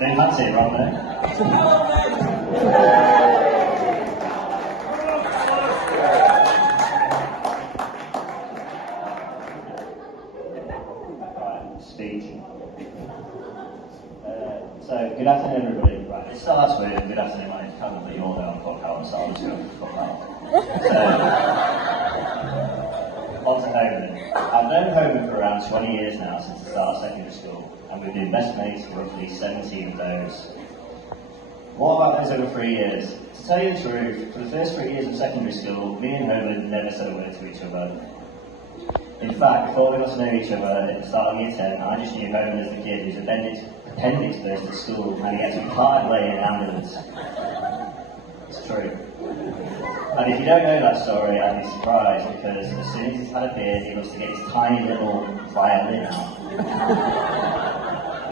Don't fancy it, Rob, no? Speech. So, good afternoon, everybody. Right, it starts with good afternoon, my name's Callum, but you all know I'm called Callum, so I'll just go fuck out. On to Homan. I've known Homan for around 20 years now, since the start of secondary school, and we've been best mates for roughly 17 of those. What about those over 3 years? To tell you the truth, for the first 3 years of secondary school, me and Homan never said a word to each other. In fact, before we got to know each other at the start of year 10, I just knew Homan as the kid whose appendix burst at school and he had to be carted away in an ambulance. It's true. And if you don't know that story, I'd be surprised because as soon as he's had a beard, he loves to get his tiny little violin out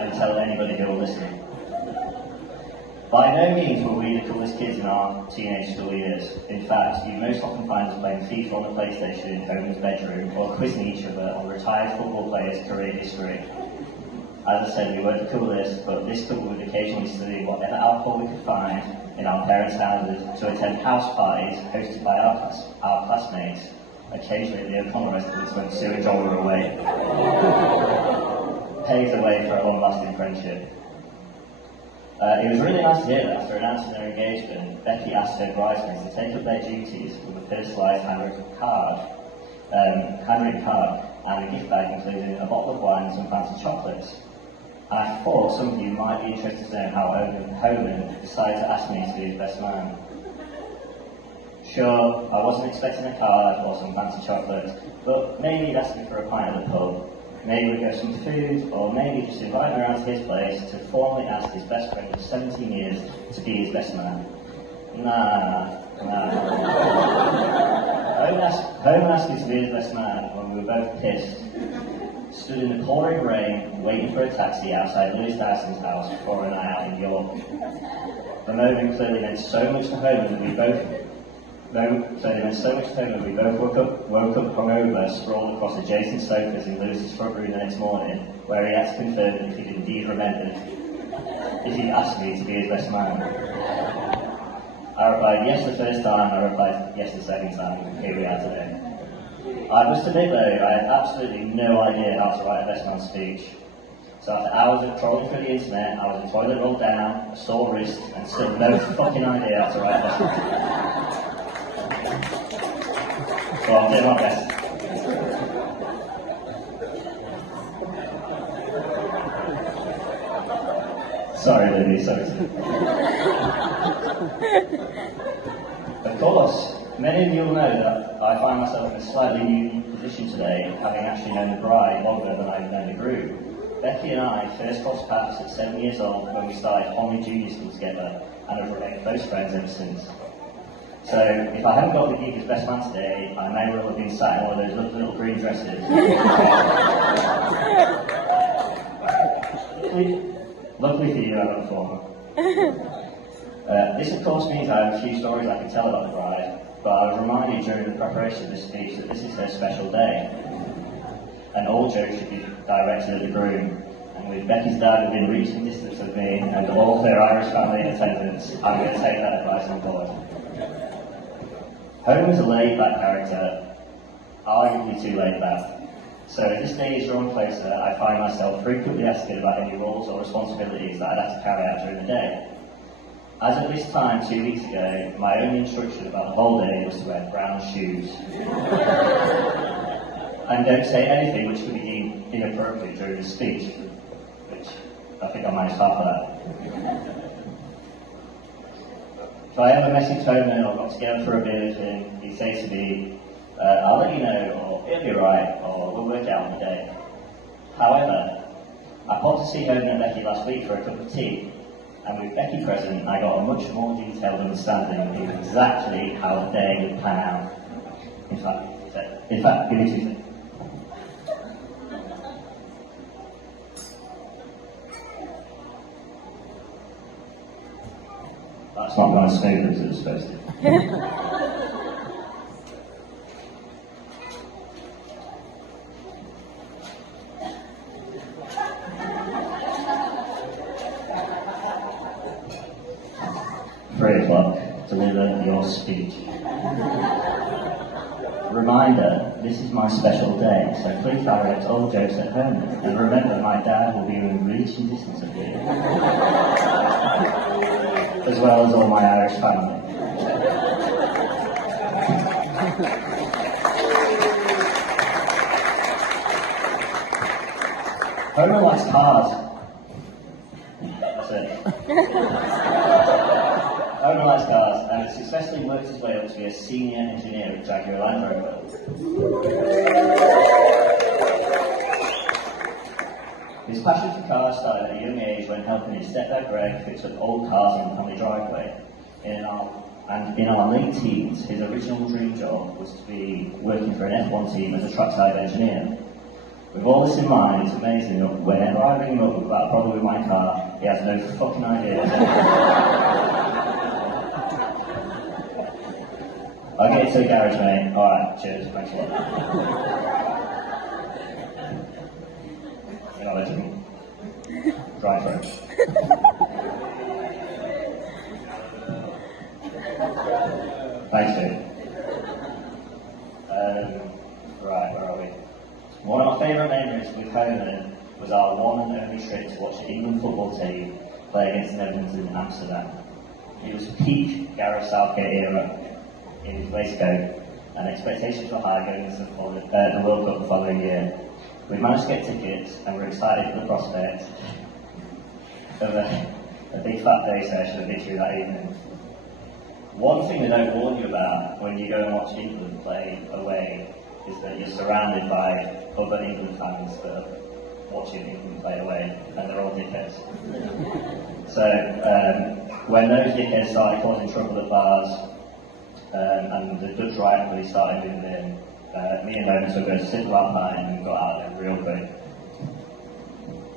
and tell anybody who will listen. By no means were we the coolest kids in our teenage school years. In fact, you most often find us playing FIFA on the PlayStation in Homan's bedroom or quizzing each other on retired football players' career history. As I said, we weren't the coolest, but this couple would occasionally study whatever alcohol we could find in our parents' houses to attend house parties hosted by our classmates. Occasionally, the O'Connell residents when Sue and Joel were away. Paved the way for a long-lasting friendship. It was really nice to hear that after announcing their engagement, Becky asked her bridesmaids to take up their duties with a personalised handwritten card, and a gift bag including a bottle of wine and some fancy chocolates. And I thought some of you might be interested to know how Homan decided to ask me to be his best man. Sure, I wasn't expecting a card or some fancy chocolates, but maybe he'd ask me for a pint at the pub. Maybe we'd go some food, or maybe just invite me around to his place to formally ask his best friend of 17 years to be his best man. Nah. Homan asked me to be his best man when we were both pissed. Stood in the pouring rain, waiting for a taxi outside Louis Dyson's house for a night out in York. The moment clearly meant so much to Homan that we both woke up hungover, sprawled across adjacent sofas in Lewis's front room the next morning, where he had to confirm if he'd indeed remembered if he'd asked me to be his best man. I replied yes the first time, I replied yes the second time, and here we are today. I must admit though, I had absolutely no idea how to write a best man speech. So after hours of trawling through the internet, I was a toilet rolled down, a sore wrist, and still no fucking idea how to write a best man speech. So I'll do my best. Sorry, Lily, sorry. Of course, many of you will know that I find myself in a slightly unique position today, having actually known the bride longer than I've known the groom. Becky and I first crossed paths at 7 years old when we started Homley Junior School together, and have remained close friends ever since. So, if I hadn't got the gig as best man today, I may well have been sat in one of those little green dresses. Luckily for you, I got the former. This, of course, means I have a few stories I can tell about the bride, but I was reminded during the preparation of this speech that this is her special day, and all jokes should be directed at the groom. And with Becky's dad within reaching distance of me, and all their Irish family in attendance, I'm going to take that advice on board. Homan's a laid-back character, arguably too laid-back. So as this day is drawn closer, I find myself frequently asking about any roles or responsibilities that I'd have to carry out during the day. As of this time 2 weeks ago, my only instruction about the whole day was to wear brown shoes. And don't say anything which could be deemed inappropriate during the speech, which I think I managed half of that. If I ever message Homan or got together for a beer with him, he'd say to me, I'll let you know, or it'll be right, or we'll work it out on the day. However, I popped to see Homan and Becky last week for a cup of tea, and with Becky present, I got a much more detailed understanding of exactly how the day would pan out. In fact, give me 2 seconds. That's not going as smooth as it was supposed to. Reminder, this is my special day, so please direct all jokes at home. And remember, my dad will be within reaching distance of you. As well as all my Irish family. Homer likes cars. That's it. Homer likes cars and has successfully worked his way up to be a senior engineer at Jaguar Land Rover. His passion for cars started at a young age when helping his stepdad Greg fix up old cars in the family driveway. In our late teens, his original dream job was to be working for an F1 team as a trackside engineer. With all this in mind, it's amazing that whenever I ring him up about a problem with my car, he has no fucking idea. I'll get you to the garage, mate. Alright, cheers, thanks a lot. You're not legend. Drive through. Thanks, dude. Right, where are we? One of my favourite memories with Homer was our one and only trip to watch the England football team play against the Netherlands in Amsterdam. It was peak Gareth Southgate era in his waistcoat, and expectations were high going into the World Cup the following year. We managed to get tickets and were excited for the prospect of a big fat day session of victory that evening. One thing they don't warn you about when you go and watch England play away is that you're surrounded by other England fans that are watching England play away, and they're all dickheads. So when those dickheads started causing trouble at bars, and the Dutch rivalry started moving in, me and Logan took a sip of our pint and got out of it real quick.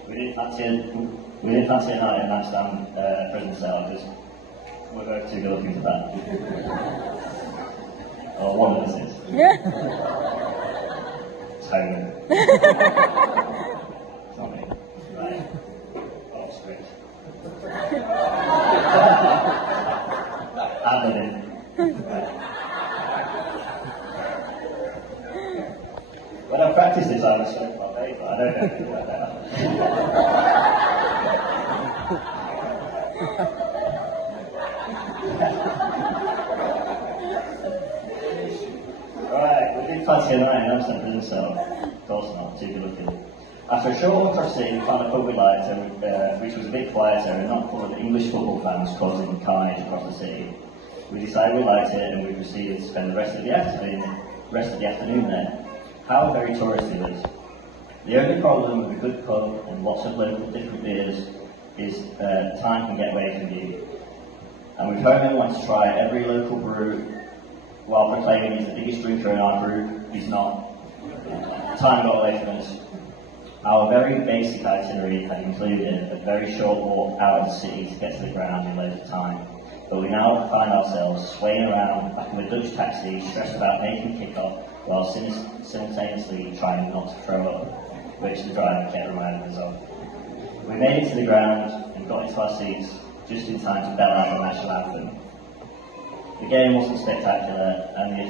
We didn't fancy a night in Amsterdam prison cell because we're both too good looking for that. Or one of us is. Tone. It's not me. Right. Off script. Add that in. Right. When I practice this, I was showing my face, but I don't know if it's like that. Right, we did fancy a night in Amsterdam prison cell. Of course not, too good looking. After a short walk across the city, we found a pub we liked, which was a bit quieter and not full of English football fans causing carnage across the city. We decided we liked it and we proceeded to spend the rest of the afternoon there. How very touristy it is. The only problem with a good pub and lots of local different beers is time can get away from you. And with Homer wanting to try every local brew while proclaiming he's the biggest drinker in our group, he's not. Time got away from us. Our very basic itinerary had included a very short walk out of the city to get to the ground in loads of time. But we now find ourselves swaying around back in a Dutch taxi, stressed about making kick-off, while simultaneously trying not to throw up, which the driver kept reminding us of. We made it to the ground and got into our seats just in time to bell out the national anthem. The game wasn't spectacular, and the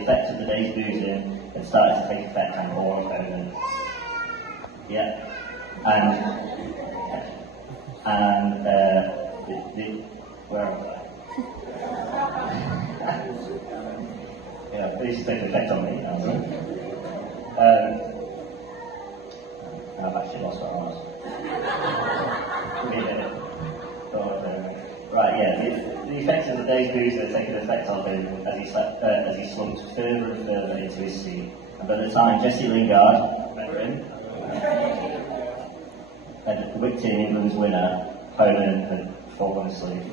effect of the day's boozing had started to take effect on all of Homer. Yeah, where am I? Yeah, please take effect on me. I've actually lost where I was. Right, yeah, the effects of the day's booze had taken effect on him as he slumped further and further into his seat. And by the time Jesse Lingard, remember him, had whipped in England's winner, Homer had fallen asleep.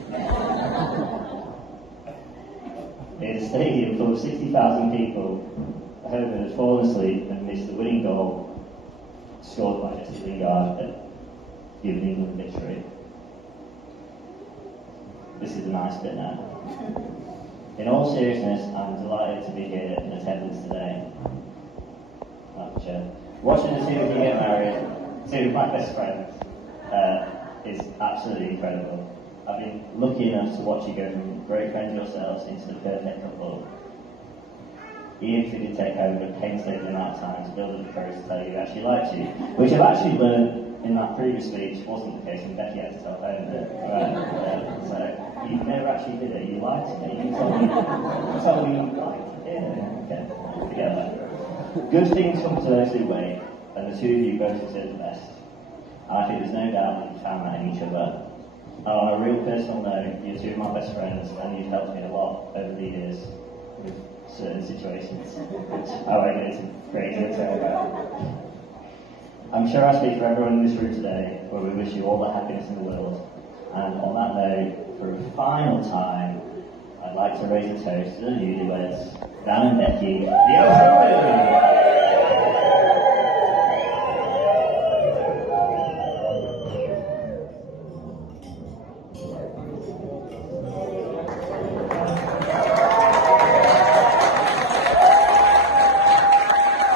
In a stadium full of 60,000 people, Homer had fallen asleep and missed the winning goal scored by Jesse Lingard at giving England victory. This is a nice bit now. In all seriousness, I'm delighted to be here in attendance today. Watching the two of you get married, two of my best friends, is absolutely incredible. I've been lucky enough to watch you go from great friends yourselves into the perfect couple. Even if it did take over a painstaking amount of time to build up the courage to tell you he actually liked you, which I've actually learned in that previous speech wasn't the case, and Becky had to tell home that, so you never actually did it, you lied to me, you told me you liked it, okay, forget that. Good things come to those who wait, and the two of you both deserve the best. And I think there's no doubt that you found that in each other. And on a real personal note, you're two of my best friends, and you've helped me a lot over the years with certain situations, which I won't get into great detail about. I'm sure I speak for everyone in this room today, where we wish you all the happiness in the world. And on that note, for a final time, I'd like to raise a toast to the newlyweds, Dan and Becky, the